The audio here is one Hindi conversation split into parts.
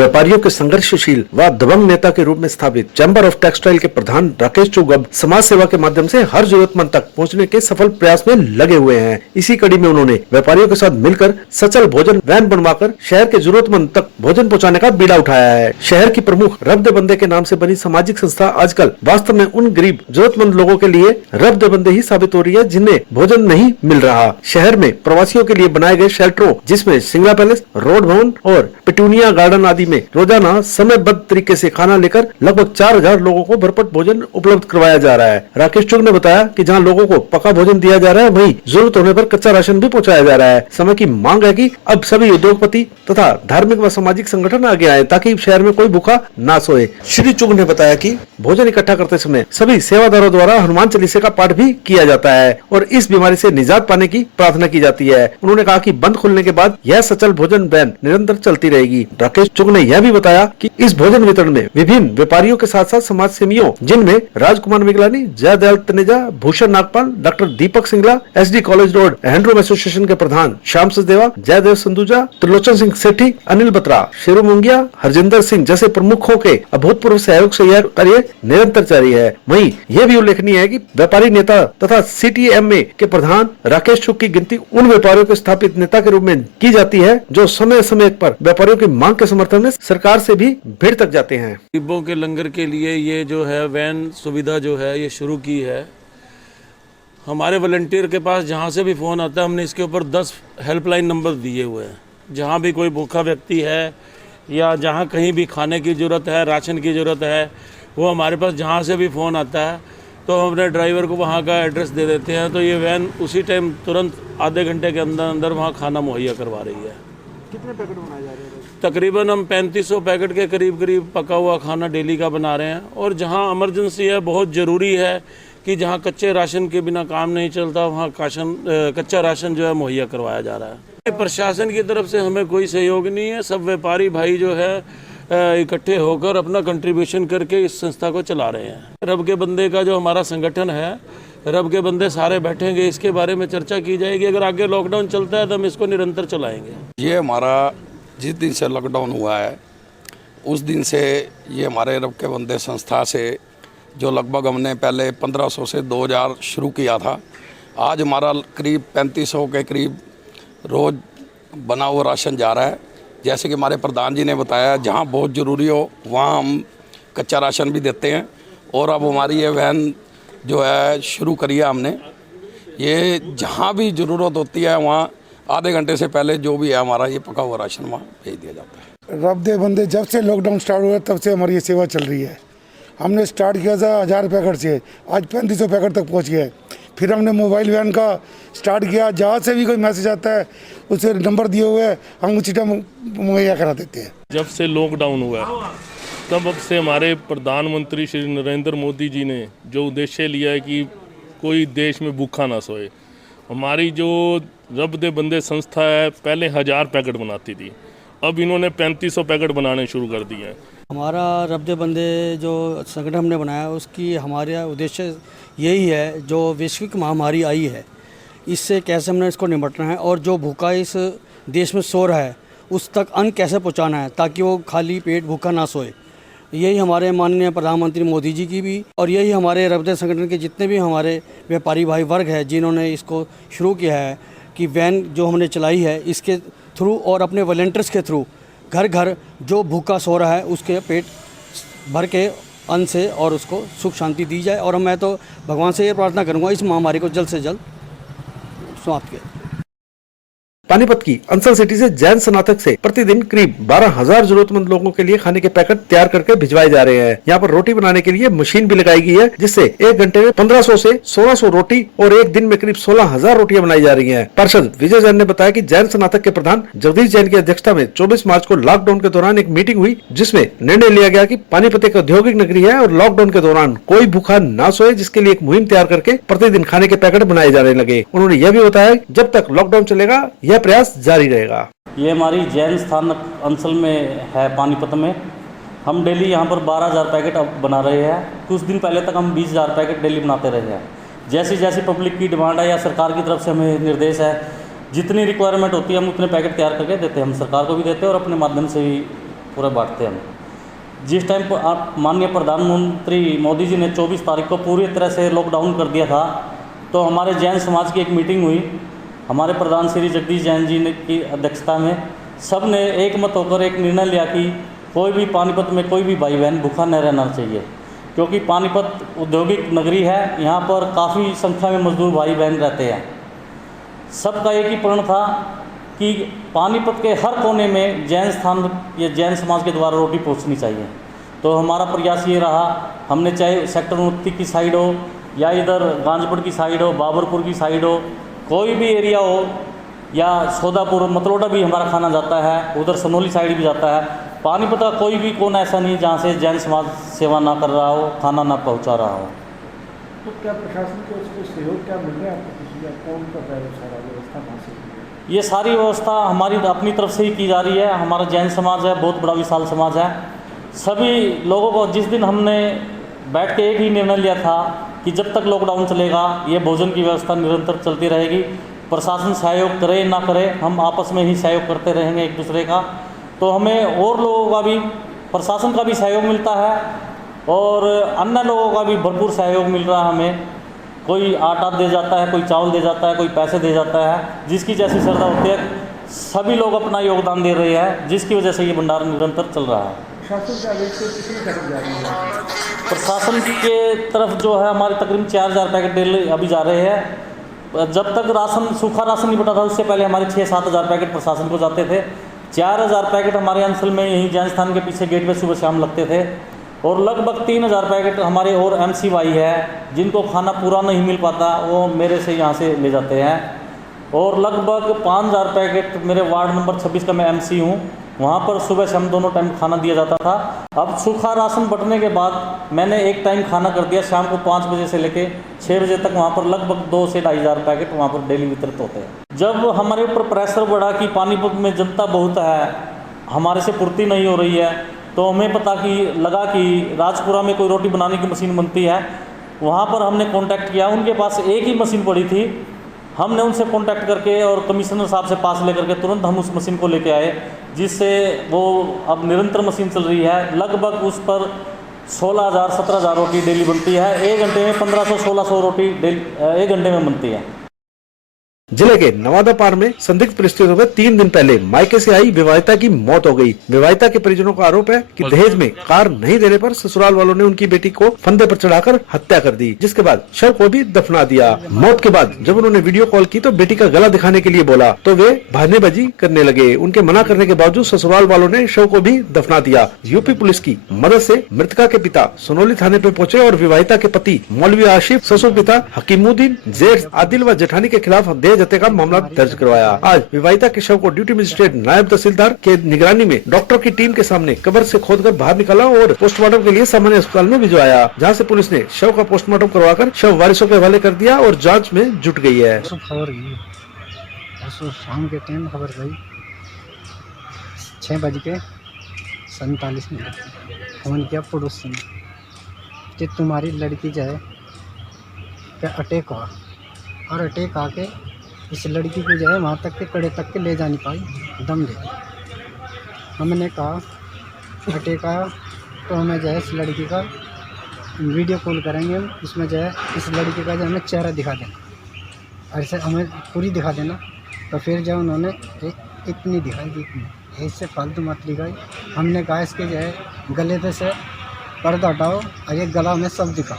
व्यापारियों के संघर्षशील व दबंग नेता के रूप में स्थापित चैम्बर ऑफ टेक्सटाइल के प्रधान राकेश चुग अब समाज सेवा के माध्यम से हर जरूरतमंद तक पहुंचने के सफल प्रयास में लगे हुए हैं। इसी कड़ी में उन्होंने व्यापारियों के साथ मिलकर सचल भोजन वैन बनवाकर शहर के जरूरतमंद तक भोजन पहुंचाने का बीड़ा उठाया है। शहर की प्रमुख रब दे बंदे के नाम से बनी सामाजिक संस्था आजकल वास्तव में उन गरीब जरूरतमंद लोगों के लिए रब दे बंदे ही साबित हो रही है जिन्हें भोजन नहीं मिल रहा। शहर में प्रवासियों के लिए बनाए गए शेल्टरों जिसमें सिंगला पैलेस, रोड भवन और पिटूनिया गार्डन आदि में रोजाना समयबद्ध तरीके से खाना लेकर लगभग 4000 लोगों को भरपेट भोजन उपलब्ध करवाया जा रहा है। राकेश चुग ने बताया कि जहां लोगों को पका भोजन दिया जा रहा है वहीं जरूरत होने पर कच्चा राशन भी पहुंचाया जा रहा है। समय की मांग है कि अब सभी उद्योगपति तथा धार्मिक व सामाजिक संगठन आगे आए ताकि शहर में कोई भूखा ना सोए। श्री चुग ने बताया कि भोजन इकट्ठा करते समय सभी सेवादारों द्वारा हनुमान चालीसा का पाठ भी किया जाता है और इस बीमारी से निजात पाने की प्रार्थना की जाती है। उन्होंने कहा कि बंद खुलने के बाद यह सचल भोजन वैन निरंतर चलती रहेगी। राकेश चुग ने यह भी बताया कि इस भोजन वितरण में विभिन्न व्यापारियों के साथ साथ समाज सेवियों जिनमें Rajkumar Miglani, Jaidayal Taneja, Bhushan Nagpal, doctor Deepak Singla, SD college road handloom association के प्रधान श्याम सचदेवा, जयदेव संदूजा, त्रिलोचन सिंह सेठी, अनिल बत्रा, शेरू मुंगिया, हरजिंदर सिंह जैसे प्रमुखों के अभूतपूर्व सहयोग से यह कार्य निरंतर जारी है। वहीं यह भी उल्लेखनीय है कि व्यापारी नेता तथा CTMA के प्रधान राकेश चुग की गिनती उन व्यापारियों के स्थापित नेता के रूप में की जाती है जो समय समय पर व्यापारियों की मांग के समर्थन में सरकार से भी भीड़ तक जाते हैं। गरीबों के लंगर के लिए ये जो है वैन सुविधा जो है ये शुरू की है। हमारे वॉलंटियर के पास जहाँ से भी फ़ोन आता है हमने इसके ऊपर 10 हेल्पलाइन नंबर दिए हुए हैं। जहाँ भी कोई भूखा व्यक्ति है या जहाँ कहीं भी खाने की ज़रूरत है, राशन की ज़रूरत है, वो हमारे पास जहाँ से भी फ़ोन आता है तो हम अपने ड्राइवर को वहाँ का एड्रेस दे देते हैं तो ये वैन उसी टाइम तुरंत आधे घंटे के अंदर अंदर वहाँ खाना मुहैया करवा रही है। कितने पैकेट बनाए जा रहे हैं? तकरीबन हम 3500 पैकेट के करीब पका हुआ खाना डेली का बना रहे हैं। और जहाँ इमरजेंसी है, बहुत ज़रूरी है कि जहाँ कच्चे राशन के बिना काम नहीं चलता वहाँ कच्चा राशन जो है मुहैया करवाया जा रहा है। प्रशासन की तरफ से हमें कोई सहयोग नहीं है। सब व्यापारी भाई जो है इकट्ठे होकर अपना कंट्रीब्यूशन करके इस संस्था को चला रहे हैं। रब के बंदे का जो हमारा संगठन है, रब के बंदे सारे बैठेंगे, इसके बारे में चर्चा की जाएगी। अगर आगे लॉकडाउन चलता है तो हम इसको निरंतर चलाएंगे। ये हमारा जिस दिन से लॉकडाउन हुआ है उस दिन से ये हमारे रब के बंदे संस्था से जो लगभग हमने पहले 1500 से 2000 शुरू किया था, आज हमारा करीब 3500 के करीब रोज़ बना हुआ राशन जा रहा है। जैसे कि हमारे प्रधान जी ने बताया, जहाँ बहुत ज़रूरी हो वहाँ हम कच्चा राशन भी देते हैं। और अब हमारी ये वैन जो है शुरू करी है हमने, ये जहाँ भी ज़रूरत होती है वहाँ आधे घंटे से पहले जो भी है हमारा ये पका हुआ राशन वहाँ भेज दिया जाता है। रब दे बंदे जब से लॉकडाउन स्टार्ट हुआ तब से हमारी ये सेवा चल रही है। हमने स्टार्ट किया था 1000 पैकेट से, आज 3500 पैकेट तक पहुँच गए। फिर हमने मोबाइल वैन का स्टार्ट किया, जहाँ से भी कोई मैसेज आता है उसे नंबर दिए हुए हैं, हम उसी टाइम मुहैया करा देते हैं। जब से लॉकडाउन हुआ है तब से हमारे प्रधानमंत्री श्री नरेंद्र मोदी जी ने जो उद्देश्य लिया है कि कोई देश में भूखा ना सोए। हमारी जो रब दे बंदे संस्था है पहले 1000 पैकेट बनाती थी, अब इन्होंने 3500 पैकेट बनाने शुरू कर दिए हैं। हमारा रब दे बंदे जो संगठन हमने बनाया उसकी हमारा उद्देश्य यही है, जो वैश्विक महामारी आई है इससे कैसे हमने इसको निपटना है और जो भूखा इस देश में सो रहा है उस तक अन्न कैसे पहुंचाना है ताकि वो खाली पेट भूखा ना सोए। यही हमारे माननीय प्रधानमंत्री मोदी जी की भी और यही हमारे रब दे संगठन के जितने भी हमारे व्यापारी भाई वर्ग है जिन्होंने इसको शुरू किया है कि वैन जो हमने चलाई है इसके थ्रू और अपने वॉलंटियर्स के थ्रू घर घर जो भूखा सो रहा है उसके पेट भर के अन्न से और उसको सुख शांति दी जाए। और मैं तो भगवान से ये प्रार्थना करूंगा इस महामारी को जल्द से जल्द समाप्त किया। पानीपत की अंसल सिटी से जैन स्नातक से प्रतिदिन करीब 12000 जरूरतमंद लोगों के लिए खाने के पैकेट तैयार करके भिजवाए जा रहे हैं। यहाँ पर रोटी बनाने के लिए मशीन भी लगाई गई है जिससे 1 घंटे में 1500 से 1600 रोटी और एक दिन में करीब 16000 रोटियां बनाई जा रही हैं। पार्षद विजय जैन ने बताया कि जैन स्नातक के प्रधान जगदीश जैन की अध्यक्षता में 24 मार्च को लॉकडाउन के दौरान एक मीटिंग हुई जिसमें निर्णय लिया गया कि पानीपत एक औद्योगिक नगरी है और लॉकडाउन के दौरान कोई भूखा ना सोए, जिसके लिए एक मुहिम तैयार करके प्रतिदिन खाने के पैकेट बनाए जाने लगे। उन्होंने यह भी बताया जब तक लॉकडाउन चलेगा यह प्रयास जारी रहेगा। ये हमारी जैन स्थान अंचल में है पानीपत में। हम डेली यहाँ पर 12000 पैकेट अब बना रहे हैं। कुछ दिन पहले तक हम 20000 पैकेट डेली बनाते रहे हैं। जैसी जैसी पब्लिक की डिमांड है या सरकार की तरफ से हमें निर्देश है, जितनी रिक्वायरमेंट होती है हम उतने पैकेट तैयार करके देते हैं। हम सरकार को भी देते हैं और अपने माध्यम से भी पूरा बांटते हैं हम। जिस टाइम पर माननीय प्रधानमंत्री मोदी जी ने 24 तारीख को पूरी तरह से लॉकडाउन कर दिया था, तो हमारे जैन समाज की एक मीटिंग हुई। हमारे प्रधान श्री जगदीश जैन जी ने की अध्यक्षता में सब ने एक मत होकर एक निर्णय लिया कि कोई भी पानीपत में कोई भी भाई बहन भूखा नहीं रहना चाहिए, क्योंकि पानीपत औद्योगिक नगरी है। यहाँ पर काफ़ी संख्या में मजदूर भाई बहन रहते हैं। सबका एक ही प्रण था कि पानीपत के हर कोने में जैन स्थान या जैन समाज के द्वारा रोटी पहुँचनी चाहिए। तो हमारा प्रयास ये रहा, हमने चाहे सेक्टर 29 की साइड हो या इधर गांजपुर की साइड हो, बाबरपुर की साइड हो, कोई भी एरिया हो, या सौदापुर मतलोडा भी हमारा खाना जाता है, उधर सनोली साइड भी जाता है। पानीपत का कोई भी कोना ऐसा नहीं जहाँ से जैन समाज सेवा ना कर रहा हो, खाना ना पहुँचा रहा हो। तो क्या प्रशासन को उसको सहयोग क्या मिल रहा है आपको? कौन कर रहा है सारा व्यवस्था कहाँ से? ये सारी व्यवस्था हमारी अपनी तरफ से ही की जा रही है। हमारा जैन समाज है, बहुत बड़ा विशाल समाज है। सभी लोगों को जिस दिन हमने बैठ के एक ही निर्णय लिया था कि जब तक लॉकडाउन चलेगा ये भोजन की व्यवस्था निरंतर चलती रहेगी। प्रशासन सहयोग करे ना करे, हम आपस में ही सहयोग करते रहेंगे एक दूसरे का। तो हमें और लोगों का भी, प्रशासन का भी सहयोग मिलता है और अन्य लोगों का भी भरपूर सहयोग मिल रहा है हमें। कोई आटा दे जाता है, कोई चावल दे जाता है, कोई पैसे दे जाता है, जिसकी जैसी श्रद्धा होती है। सभी लोग अपना योगदान दे रहे हैं, जिसकी वजह से ये भंडारा निरंतर चल रहा है। प्रशासन के आदेश से कितनी तरफ जा रही है? प्रशासन के तरफ जो है हमारे तकरीबन 4000 पैकेट डेली अभी जा रहे हैं। जब तक राशन, सूखा राशन नहीं बटा था, उससे पहले हमारे 6-7 हज़ार पैकेट प्रशासन को जाते थे। 4000 पैकेट हमारे अंचल में यहीं जैन स्थान के पीछे गेट पे सुबह शाम लगते थे। और लगभग 3000 पैकेट हमारे और MC भाई है, जिनको खाना पूरा नहीं मिल पाता, वो मेरे से यहाँ से ले जाते हैं। और लगभग 5000 पैकेट मेरे वार्ड नंबर 26 का मैं MC हूँ, वहाँ पर सुबह शाम दोनों टाइम खाना दिया जाता था। अब सूखा राशन बंटने के बाद मैंने एक टाइम खाना कर दिया, शाम को 5 बजे से लेके 6 बजे तक वहाँ पर लगभग 2 से 2500 पैकेट वहाँ पर डेली वितरित होते हैं। जब हमारे ऊपर प्रेशर बढ़ा कि पानीपत में जनता बहुत है, हमारे से पूर्ति नहीं हो रही है, तो हमें पता कि लगा कि राजपुरा में कोई रोटी बनाने की मशीन बनती है। वहाँ पर हमने कांटेक्ट किया, उनके पास एक ही मशीन पड़ी थी। हमने उनसे कांटेक्ट करके और कमिश्नर साहब से पास लेकर के तुरंत हम उस मशीन को लेके आए, जिससे वो अब निरंतर मशीन चल रही है। लगभग उस पर 16,000-17,000 रोटी डेली बनती है। 1 घंटे में 1500-1600 रोटी डेली 1 घंटे में बनती है। जिले के नवादा पार में संदिग्ध परिस्थितियों में 3 दिन पहले मायके से आई विवाहिता की मौत हो गई। विवाहिता के परिजनों का आरोप है कि दहेज में कार नहीं देने पर ससुराल वालों ने उनकी बेटी को फंदे पर चढ़ाकर हत्या कर दी, जिसके बाद शव को भी दफना दिया। मौत के बाद जब उन्होंने वीडियो कॉल की तो बेटी का गला दिखाने के लिए बोला तो वे बहानेबाजी करने लगे। उनके मना करने के बावजूद ससुराल वालों ने शव को भी दफना दिया। यूपी पुलिस की मदद से मृतका के पिता सोनोली थाने पे पहुंचे और विवाहिता के पति मौलवी आशिफ, ससुर पिता हकीमुद्दीन, जेठ आदिल व जेठानी के खिलाफ दहेज हत्या का मामला दर्ज करवाया। आज विवाहिता के शव को ड्यूटी मजिस्ट्रेट नायब तहसीलदार के निगरानी में डॉक्टर की टीम के सामने कब्र से खोदकर बाहर निकाला और पोस्टमार्टम के लिए सामान्य अस्पताल में भिजवाया, जहां से पुलिस ने शव का पोस्टमार्टम करवाकर शव वारिसों के हवाले कर दिया और जांच में जुट गई है। खबर शाम के टाइम खबर गई 6:47 फोन किया पड़ोसी ने कि तुम्हारी लड़की जो है क्या अटैक हुआ, और अटैक आके इस लड़की को जो है वहाँ तक के कड़े तक के ले जा नहीं पाई, दम दे। हमने कहा अटैक आया तो हमें जो है इस लड़की का वीडियो कॉल करेंगे, उसमें जो है इस लड़की का जो हमें चेहरा दिखा देना, ऐसे हमें पूरी दिखा देना। तो फिर जो उन्होंने इतनी दिखाई दी, इतनी इससे फालतू मत दिखाई। हमने कहा इसके जो है गले से पर्दा हटाओ और ये गला में सब दिखाओ।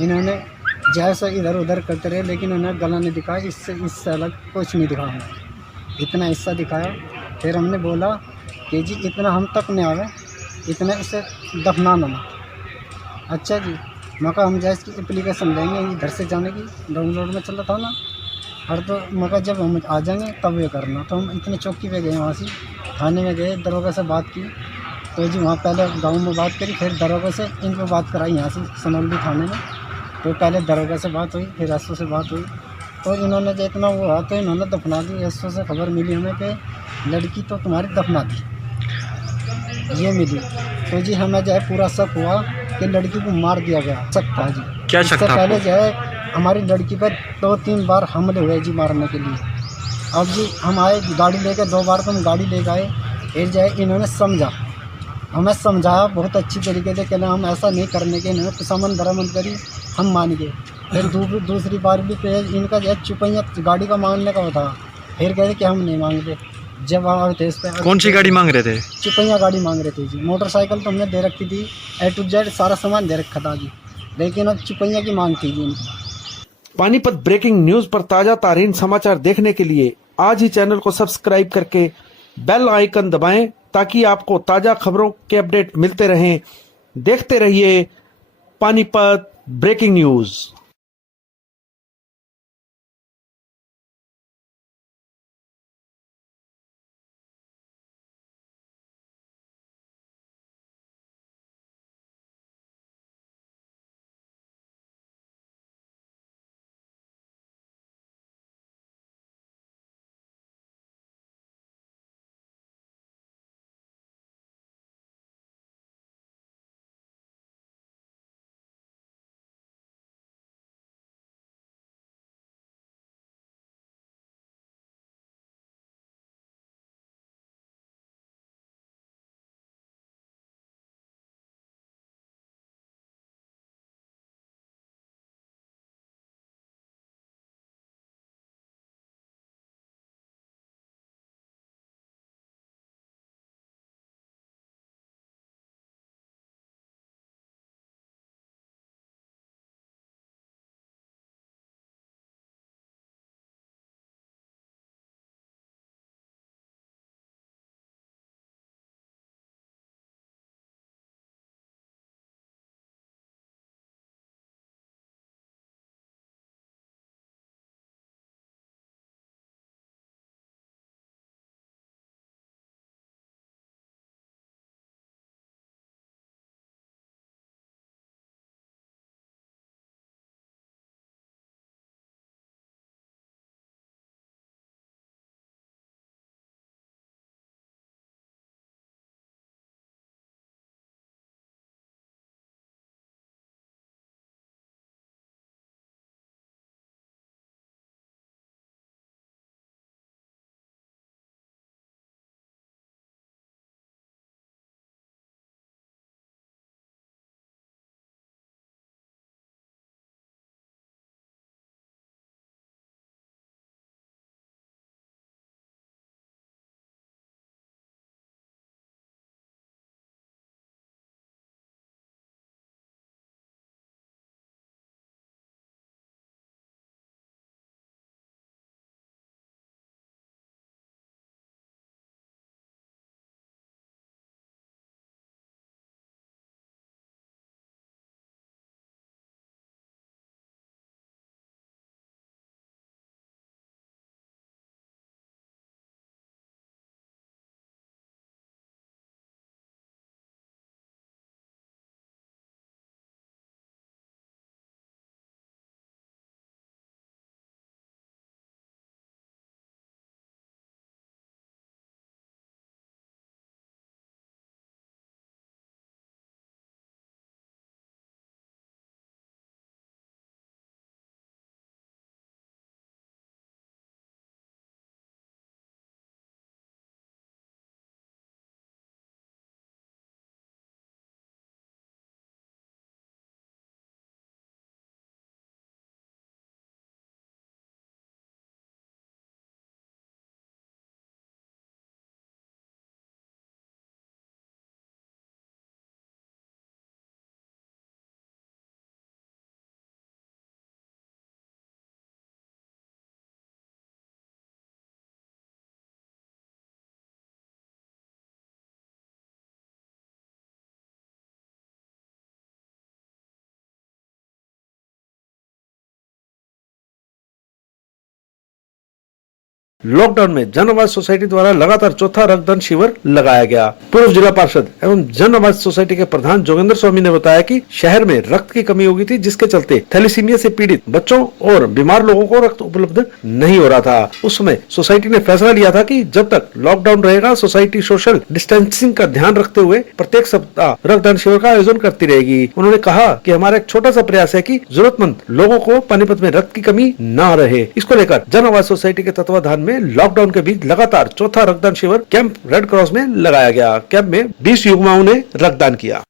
इन्होंने जैसा इधर उधर करते रहे, लेकिन उन्हें गला नहीं दिखाया, इससे अलग कुछ नहीं दिखाया, इतना हिस्सा दिखाया। फिर हमने बोला कि जी इतना हम तक नहीं आवे, इतना इसे दफनाना मत। अच्छा जी, मौका हम जैसे की एप्लीकेशन लेंगे इधर से जाने की, डाउनलोड में चला था ना, और तो मौका जब हम आ जाएंगे तब ये करना। तो हम इतने चौकी पे गए, वहाँ से थाने में गए, दरोगा से बात की। तो जी वहाँ पहले गाँव में बात करी, फिर दरोगा से इन पर बात कराई यहाँ से सनौली थाने में। तो पहले दरोगा से बात हुई, फिर एसओ से बात हुई। तो इन्होंने जो इतना वो हुआ तो इन्होंने दफना दी। एसओ से खबर मिली हमें कि लड़की तो तुम्हारी दफना दी, ये मिली। तो जी हमें जो है पूरा शक हुआ कि लड़की को मार दिया गया। शक था जी, क्या शक था? पहले जो है हमारी लड़की पर 2-3 बार हमले हुए जी मारने के लिए। अब जी हम आए गाड़ी लेकर, 2 बार तो हम गाड़ी लेकर आए, फिर जो है इन्होंने समझा हमें समझाया बहुत अच्छी तरीके से, कहना हम ऐसा नहीं करने के, नहीं सामान बरामद करी, हम मान गए। फिर दूसरी बार भी फिर इनका जो चुपैया गाड़ी का मांगने का था, फिर कहते कि हम नहीं मांगते। जब आए थे इस पर, कौन सी गाड़ी मांग रहे थे? चुपैया गाड़ी मांग रहे थे जी। मोटरसाइकिल तो हमने दे रखी थी, A to Z सारा सामान दे रखा था जी, लेकिन अब चुपैया की मांग थी जी इनकी। पानीपत ब्रेकिंग न्यूज पर ताजा तारीन समाचार देखने के लिए आज ही चैनल को सब्सक्राइब करके बेल आइकन दबाएं, ताकि आपको ताजा खबरों के अपडेट मिलते रहें। देखते रहिए पानीपत ब्रेकिंग न्यूज। लॉकडाउन में जन आवाज सोसाइटी द्वारा लगातार चौथा रक्तदान शिविर लगाया गया। पूर्व जिला पार्षद एवं जन आवाज सोसाइटी के प्रधान जोगेंद्र स्वामी ने बताया कि शहर में रक्त की कमी हो गई थी, जिसके चलते थैलेसीमिया से पीड़ित बच्चों और बीमार लोगों को रक्त उपलब्ध नहीं हो रहा था। उस समय सोसाइटी ने फैसला लिया था कि जब तक लॉकडाउन रहेगा, सोसाइटी सोशल डिस्टेंसिंग का ध्यान रखते हुए प्रत्येक सप्ताह रक्तदान शिविर का आयोजन करती रहेगी। उन्होंने कहा कि हमारा एक छोटा सा प्रयास है कि जरूरतमंद लोगों को पानीपत में रक्त की कमी न रहे। इसको लेकर जन आवाज सोसाइटी के तत्वाधान में लॉकडाउन के बीच लगातार चौथा रक्तदान शिविर कैंप रेड क्रॉस में लगाया गया। कैंप में 20 युवाओं ने रक्तदान किया।